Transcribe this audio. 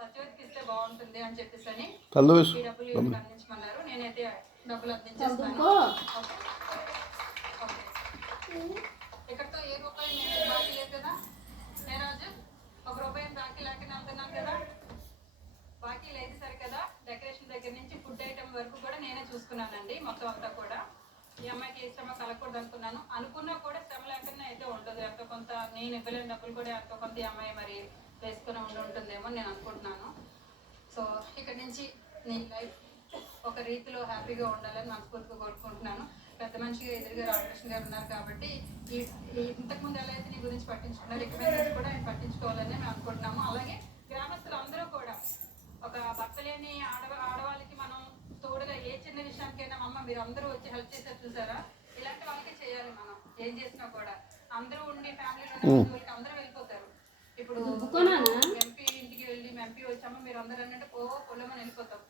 సత్యవతికి ఇస్తే బాగుంటుంది అని చెప్పేసి అని ఈ డబ్బులు అందించమన్నారు. నేనైతే డబ్బులు అందించేస్తాను. ఇక్కడతో ఏ రూపాయి నేను బాకీ లేదు కదా. నేను రోజు ₹1 బాకీ లేకుండా వెళ్తున్నాను కదా. బాకీ లేదు సరే కదా. డెకరేషన్ దగ్గర నుంచి ఫుడ్ ఐటమ్ వరకు కూడా నేనే చూసుకున్నానండి. మొత్తం అంతా కూడా ఈ అమ్మాయికి ఏ శ్రమ కలగకూడదు అనుకున్నా కూడా శ్రమ లేకుండా అయితే ఉండదు. ఎంతో కొంత నేను ఇవ్వలేని డబ్బులు కూడా ఎంతో కొంత ఈ అమ్మాయి మరి వేసుకుని ఉంటుందేమో నేను అనుకుంటున్నాను. సో ఇక్కడ నుంచి నీ లైఫ్ ఒక రీతిలో హ్యాపీగా ఉండాలని మనస్ఫూర్తిగా కోరుకుంటున్నాను. పెద్ద మనిషిగా ఎదురుగా రామకృష్ణ గారు ఉన్నారు కాబట్టి ఇంతకుముందు ఎలా అయితే నీ గురించి పట్టించుకున్నారు ఇక్కడ నుంచి కూడా ఆయన పట్టించుకోవాలని మేము అనుకుంటున్నాము. అలాగే గ్రామస్తులు అందరూ కూడా ఒక భర్త లేని ఆడవాళ్ళకి మనం తోడుగా ఏ చిన్న విషయానికైనా అమ్మ మీరు అందరూ వచ్చి హెల్ప్ చేసేది చూసారా, ఇలాంటి వాళ్ళకే చేయాలి. మనం ఏం చేసినా కూడా అందరూ ఉండి ఫ్యామిలీలో అందరూ వెళ్ళిపోతారు. ఇప్పుడు ఎంపీ ఇంటికి వెళ్ళి ఎంపీ వచ్చామో మీరు అందరూ అన్నట్టు పొలమని వెళ్ళిపోతాం.